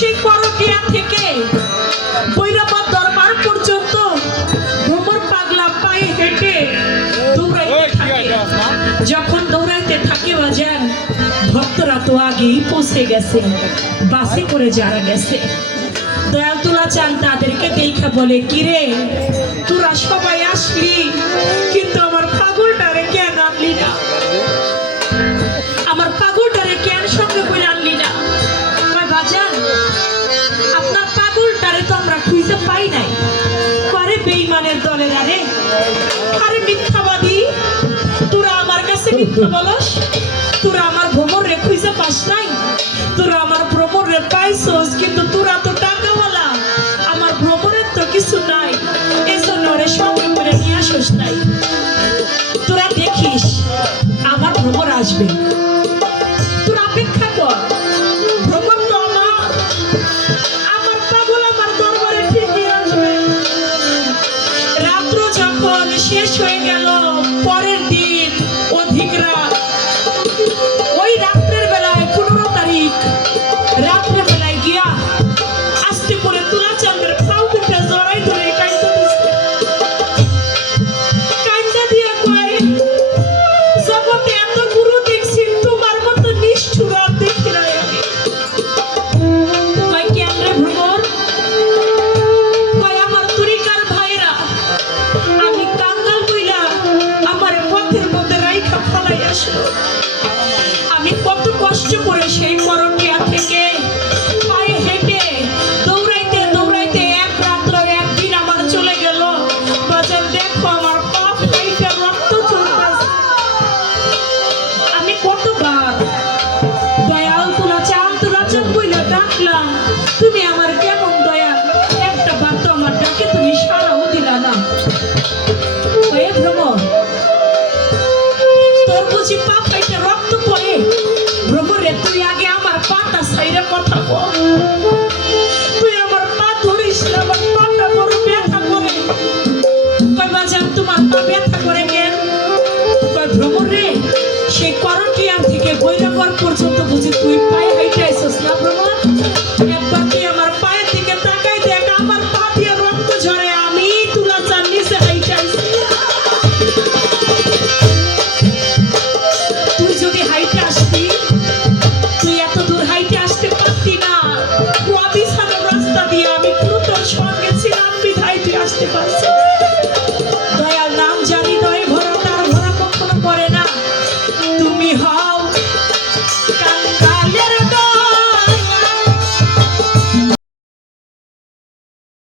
সেই পরকীয়া থেকে বৈরাবাদ দরবার পর্যন্ত ভ্রমর পাগলা পায়ে হেঁটে দৌড়াইতে থাকে। যখন দৌড়াইতে থাকে বাজান, ভক্তরা তো আগেই পৌঁছে গেছে, বাসে করে যারা গেছে। দয়াল তুলা চান তাদেরকে দেখা বলে, কিরে তোরা সবাই আসলি, কিন্তু আমার পাগলটারে কেন আনলি না? আমার পাগলটারে কেন সঙ্গে করে আনলি না? বাজান, আপনার পাগলটারে তো আমরা খুঁজে পাই নাই। আরে বেঈমানের দলের, আরে মিথ্যাবাদী, তোরা আমার কাছে মিথ্যা বলস। তোরা আমার ভ্রমর রে খুঁজে পাস নাই, তোরা আমার ভ্রমর রে পাইছস, কিন্তু তোরা তো টাকাওয়ালা, আমার ভ্রমরের তো কিছু নাই, এজন্য ওরে সঙ্গে করে নিয়ে আসস নাই। তোরা দেখিস আমার ভ্রমর আসবে, তোরা অপেক্ষা কর। ভ্রমর তো আমার পাগল আমার দরবারে ঠিকই আসবে। রাত্র যখন শেষ হয়ে গেল, পরের দিন অধিক রাত, ওই রাত্রের বেলায় 15 তারিখ রাত্রের বেলায় গিয়া আস্তে করে তুলা চাঁদের পাও দুটা জড়াই ধরে কাঁদতে দিচ্ছে। কাঁদতে দিয়ে কয়, জগতে এত গুরু দেখছি, তোমার মতো নিষ্ঠুর আর দেখি নাই আমি। কয় কেন রে ভ্রমর? কয় আমার তরিকার ভাইরা আমি কাঙ্গাল বইলা আমার পথের মধ্যে রাইখা ফালাই আসলো। আমি কত কষ্ট করে সেই পরকীয়া থেকে পায়ে হেঁটে দৌড়াইতে দৌড়াইতে এক রাত্র একদিন আমার চলে গেল। বাজার দেখো আমার পা ফাইটে রক্ত চলতেছে। আমি কতবার দয়াল তুলা চাঁদ বইলা ডাকলাম, তুমি আমার কেমন দয়া, একটা বার তো আমার ডাকে তুমি সাড়াও দিলা না। ওয়ে ভ্রমর, তোর বুঝি পা ফাইটে রক্ত পড়ে? ভ্রমরে তুই আগে আমার পাটা সাইরে কথা বল।